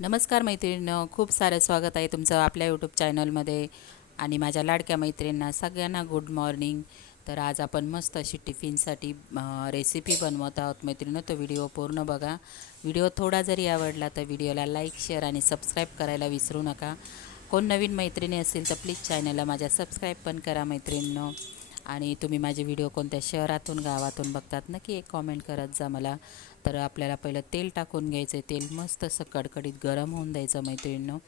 नमस्कार मैत्रिणीनं खूप सारं स्वागत आहे तुमचं आपल्या यूट्यूब चॅनलमध्ये आणि माझ्या लाडक्या मैत्रिणींना सगळ्यांना गुड मॉर्निंग तर आज आपण मस्त अशी टिफिनसाठी रेसिपी बनवत आहोत. मैत्रिणीनं तो व्हिडिओ पूर्ण बघा. व्हिडिओ थोडा जरी आवडला तर व्हिडिओला लाईक शेअर आणि सबस्क्राईब करायला विसरू नका. कोण नवीन मैत्रिणी असेल तर प्लीज चॅनलला माझ्या सबस्क्राईब पण करा मैत्रिणीनं. आणि तुम्ही माझे व्हिडिओ कोणत्या शहरातून गावातून बघतात नक्की एक कॉमेंट करत जा मला. तर आपल्याला पहिलं तेल टाकून घ्यायचं आहे तेल मस्त असं कडकडीत गरम होऊन द्यायचं मैत्रिणीनं.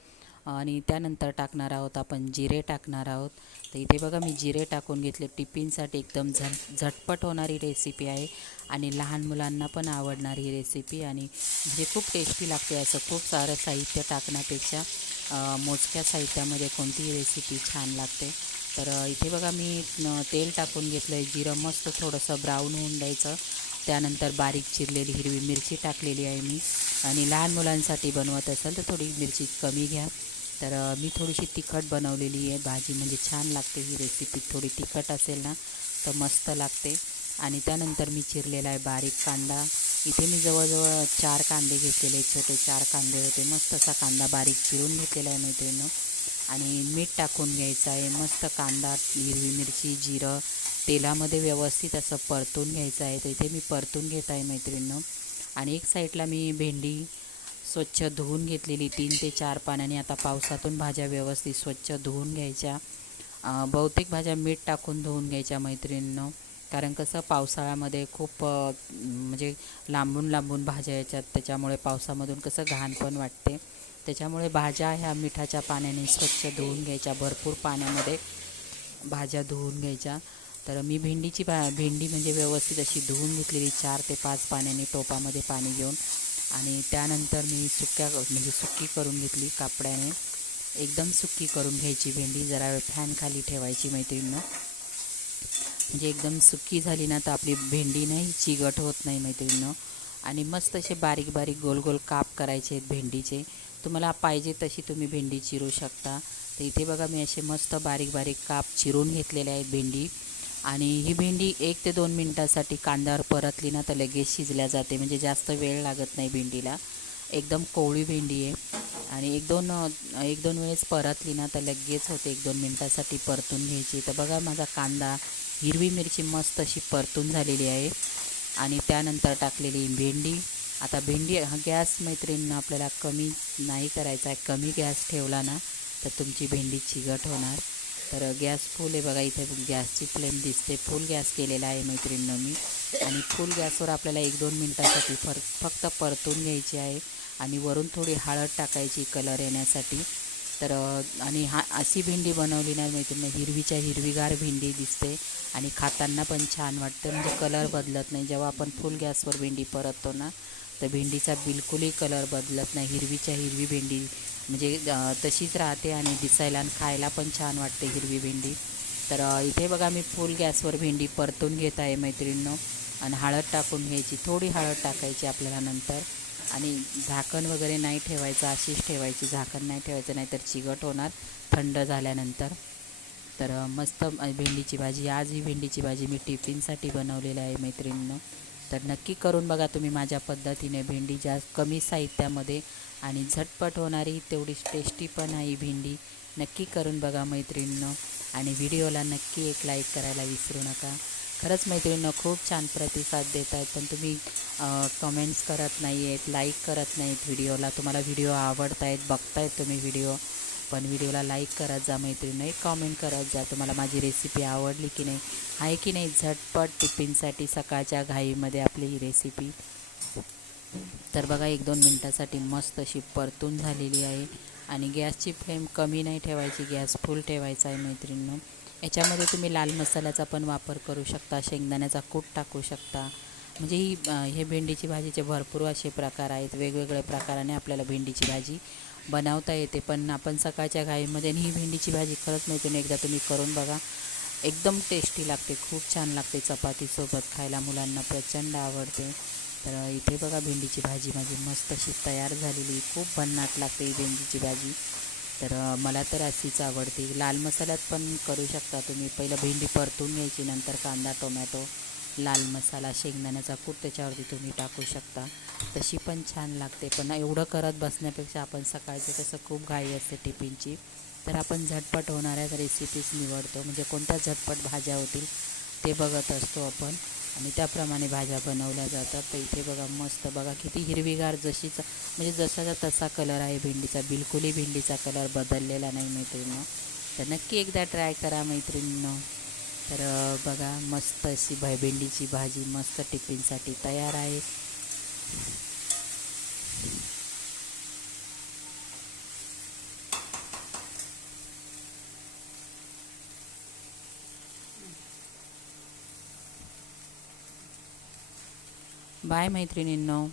आणि त्यानंतर टाकणार आहोत आपण जिरे टाकणार आहोत. तर इथे बघा मी जिरे टाकून घेतले. टिफिनसाठी एकदम झट झटपट होणारी रेसिपी आहे. आणि लहान मुलांना पण आवडणारी रेसिपी आणि म्हणजे खूप टेस्टी लागते असं. खूप सारं साहित्य टाकण्यापेक्षा मोजक्या साहित्यामध्ये कोणतीही रेसिपी छान लागते. तर इथे बघा मी तेल टाकून घेतलं आहे जिरं मस्त थोडंसं ब्राऊन होऊन द्यायचं. त्यानंतर बारीक चिरलेली हिरवी मिरची टाकलेली आहे मी. आणि लहान मुलांसाठी बनवत असाल तर थोडी मिरची कमी घ्या. तर मी थोडीशी तिखट बनवलेली आहे. भाजी म्हणजे छान लागते ही रेसिपी थोडी तिखट असेल ना तर मस्त लागते. आणि त्यानंतर मी चिरलेला आहे बारीक कांदा. इथे मी जवळजवळ चार कांदे घेतलेले छोटे चार कांदे होते. मस्त असा कांदा बारीक चिरून घेतलेला आहे मैत्रिणीनं. आणि मीठ टाकून घ्यायचं आहे. मस्त कांदा हिरवी मिरची जिरं तेलामध्ये व्यवस्थित असं परतून घ्यायचं आहे. तर इथे मी परतून घेत आहे मैत्रिणीनं. आणि एक साईडला मी भेंडी स्वच्छ धुवून घेतलेली तीन ते चार पाण्याने आता पावसातून भाज्या व्यवस्थित स्वच्छ धुवून घ्यायच्या. बहुतेक भाज्या मीठ टाकून धुवून घ्यायच्या मैत्रिणीनं. कारण कसं पावसाळ्यामध्ये खूप म्हणजे लांबून लांबून भाज्या याच्यात त्याच्यामुळे पावसामधून कसं घाण पण वाटते. त्याच्यामुळे भाज्या ह्या मिठाच्या पाण्याने स्वच्छ धुवून घ्यायच्या. भरपूर पाण्यामध्ये भाज्या धुवून घ्यायच्या. तर मी भेंडीची भा भेंडी म्हणजे व्यवस्थित अशी धुवून घेतलेली चार ते पाच पाण्याने टोपामध्ये पाणी घेऊन आणि त्यानंतर मी सुक्या म्हणजे सुक्की करून घेतली कापड्याने एकदम सुक्की करून घ्यायची भेंडी जरा वेळ फॅन खाली ठेवायची मैत्रिणीनं. म्हणजे एकदम सुक्की झाली ना तर आपली भेंडी नाही चिगट होत नाही मैत्रिणीनं. आणि मस्त असे बारीक बारीक गोल गोल काप करायचे आहेत भेंडीचे. तुम्हाला पाहिजे तशी तुम्ही भेंडी चिरू शकता. तर इथे बघा मी असे मस्त बारीक बारीक काप चिरून घेतलेले आहेत भेंडी. आणि ही भेंडी एक ते दोन मिनटासाठी कांद्यावर परतली ना तर लगेच शिजल्या जाते. म्हणजे जास्त वेळ लागत नाही भेंडीला. एकदम कोवळी भेंडी आहे. आणि एक दोन एक दोन वेळेस परतली ना तर लगेच होते एक दोन मिनटासाठी परतून घ्यायची. तर बघा माझा कांदा हिरवी मिरची मस्त अशी परतून झालेली आहे. आणि त्यानंतर टाकलेली भेंडी. आता भेंडी हा गॅस मैत्रिणीनं आपल्याला कमी नाही करायचा आहे. कमी गॅस ठेवला ना तर तुमची भेंडी चिगट होणार. तर गॅस फुल आहे बघा इथे गॅसची फ्लेम दिसते. फुल गॅस केलेला आहे मैत्रिणीनं मी. आणि फुल गॅसवर आपल्याला एक दोन मिनटासाठी फर फक्त परतून घ्यायची आहे. आणि वरून थोडी हळद टाकायची कलर येण्यासाठी. तर आणि हा अशी भेंडी बनवली नाही मैत्रिणी हिरवीच्या हिरवीगार भेंडी दिसते. आणि खाताना पण छान वाटतं. म्हणजे कलर बदलत नाही. जेव्हा आपण फुल गॅसवर भेंडी परततो ना तर भेंडीचा बिलकुलही कलर बदलत नाही. हिरवीच्या हिरवी भेंडी. म्हणजे तशीच राहते आणि दिसायला आणि खायला पण छान वाटते हिरवी भेंडी. तर इथे बघा मी फुल गॅसवर भेंडी परतून घेत आहे मैत्रिणीनं. आणि हळद टाकून घ्यायची. थोडी हळद टाकायची आपल्याला नंतर. आणि झाकण वगैरे नाही ठेवायचं. अशीच ठेवायची. झाकण नाही ठेवायचं नाही तर चिगट होणार थंड झाल्यानंतर. तर मस्त भेंडीची भाजी. आज ही भेंडीची भाजी मी टिफिनसाठी बनवलेली आहे मैत्रिणीनं. तर नक्की करून बघा तुम्ही माझ्या पद्धतीने भेंडी जास्त कमी साहित्यामध्ये आणि झटपट होणारी तेवढीच टेस्टी पण आहे भेंडी. नक्की करून बघा मैत्रिणीनं. आणि व्हिडिओला नक्की एक लाईक करायला विसरू नका. खरंच मैत्रिणीनं खूप छान प्रतिसाद देत आहेत पण तुम्ही कमेंट्स करत नाही आहेत लाईक करत नाहीत व्हिडिओला. तुम्हाला व्हिडिओ आवडत आहेत बघतायत तुम्ही व्हिडिओ. पण व्हिडिओला लाईक करत जा मैत्रिणी एक कॉमेंट करत जा तुम्हाला माझी रेसिपी आवडली की नाही. आहे की नाही? झटपट टिफिनसाठी सकाळच्या घाईमध्ये आपली ही रेसिपी तर बघा एक दोन मिनटासाठी मस्त अशी परतून झालेली आहे. आणि गॅसची फ्लेम कमी नाही ठेवायची गॅस फुल ठेवायचा आहे मैत्रिणीनं. याच्यामध्ये तुम्ही लाल मसाल्याचा पण वापर करू शकता शेंगदाण्याचा कूट टाकू शकता. म्हणजे ही हे भेंडीची भाजीचे भरपूर असे प्रकार आहेत वेगवेगळ्या प्रकाराने आपल्याला भेंडीची भाजी बनवता येते पण आपण सकाळच्या घाईमध्ये ही भेंडीची भाजी खरंच मिळते एकदा तुम्ही करून बघा. एकदम टेस्टी लागते खूप छान लागते चपातीसोबत खायला मुलांना प्रचंड आवडते. तर इथे बघा भेंडीची भाजी माझी मस्त अशी तयार झालेली खूप भन्नाट लागते ही भेंडीची भाजी. तर मला तर अशीच आवडते. लाल मसाल्यात पण करू शकता तुम्ही. पहिलं भेंडी परतून घ्यायची नंतर कांदा टोमॅटो. लाल मसाला शेंगदाण्याचा कूट त्याच्यावरती तुम्ही टाकू शकता. तशी पण छान लागते. पण एवढं करत बसण्यापेक्षा आपण सकाळचं तसं खूप घाई असते टिफिनची. तर आपण झटपट होणाऱ्या रेसिपीज निवडतो. म्हणजे कोणत्या झटपट भाज्या होतील ते बघत असतो आपण. आणि त्याप्रमाणे भाज्या बनवल्या जातात. तर इथे बघा मस्त बघा किती हिरवीगार जशीचा म्हणजे जसाचा तसा कलर आहे भेंडीचा. बिलकुलही भेंडीचा कलर बदललेला नाही मैत्रिणीनं. तर नक्की एकदा ट्राय करा मैत्रिणीनं. तर बघा मस्त अशी भा भेंडीची भाजी मस्त टिफिनसाठी तयार आहे. बाय मैत्रिणींनो.